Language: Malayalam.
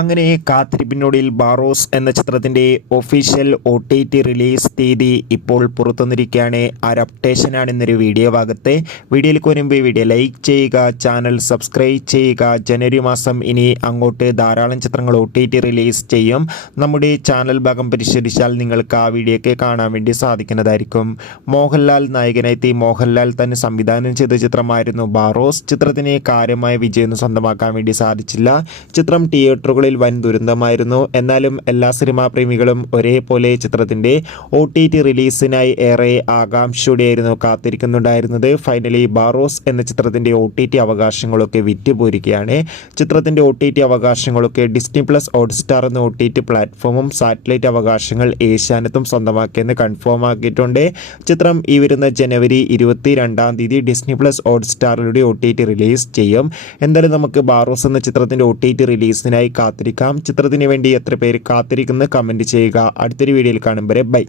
അങ്ങനെ കാത്തിരിപ്പിനൊടുവിൽ ബാറോസ് എന്ന ചിത്രത്തിൻ്റെ ഒഫീഷ്യൽ OTT റിലീസ് തീയതി ഇപ്പോൾ പുറത്തുവന്നിരിക്കുകയാണ്. ആ ഒരു അപ്ഡേഷനാണ് ഇന്നൊരു വീഡിയോ ഭാഗത്ത്. വീഡിയോയിലേക്ക് വരുമ്പോൾ വീഡിയോ ലൈക്ക് ചെയ്യുക, ചാനൽ സബ്സ്ക്രൈബ് ചെയ്യുക. ജനുവരി മാസം ഇനി അങ്ങോട്ട് ധാരാളം ചിത്രങ്ങൾ OTT റിലീസ് ചെയ്യും. നമ്മുടെ ചാനൽ ഭാഗം പരിശോധിച്ചാൽ നിങ്ങൾക്ക് ആ വീഡിയോയൊക്കെ കാണാൻ വേണ്ടി സാധിക്കുന്നതായിരിക്കും. മോഹൻലാൽ നായകനെത്തി മോഹൻലാൽ തന്നെ സംവിധാനം ചെയ്ത ചിത്രമായിരുന്നു ബാറോസ്. ചിത്രത്തിന് കാര്യമായ വിജയം സ്വന്തമാക്കാൻ വേണ്ടി സാധിച്ചില്ല. ചിത്രം തിയേറ്ററുകളിൽ വൻ ദുരന്തമായിരുന്നു. എന്നാലും എല്ലാ സിനിമാ പ്രേമികളും ഒരേപോലെ ചിത്രത്തിൻ്റെ OTT റിലീസിനായി ഏറെ ആകാംക്ഷയോടെയായിരുന്നു കാത്തിരിക്കുന്നുണ്ടായിരുന്നത്. ഫൈനലി ബാറോസ് എന്ന ചിത്രത്തിൻ്റെ OTT അവകാശങ്ങളൊക്കെ വിറ്റുപോയിരിക്കുകയാണ്. ചിത്രത്തിൻ്റെ OTT അവകാശങ്ങളൊക്കെ ഡിസ്നി പ്ലസ് ഹോട്ട്സ്റ്റാർ എന്ന OTT പ്ലാറ്റ്ഫോമും സാറ്റലൈറ്റ് അവകാശങ്ങൾ ഏഷ്യാനെറ്റും സ്വന്തമാക്കിയെന്ന് കൺഫേം ആക്കിയിട്ടുണ്ട്. ചിത്രം ഈ വരുന്ന ജനുവരി 22 ഡിസ്നി പ്ലസ് ഹോട്ട്സ്റ്റാറിലൂടെ OTT റിലീസ് ചെയ്യും. എന്തായാലും നമുക്ക് ബാറോസ് എന്ന ചിത്രത്തിൻ്റെ OTT റിലീസിനായി കാത്തിരിക്കാം. ചിത്രത്തിന് വേണ്ടി എത്ര പേര് കാത്തിരിക്കുന്നത് കമൻറ്റ് ചെയ്യുക. അടുത്തൊരു വീഡിയോയിൽ കാണും വരെ ബൈ.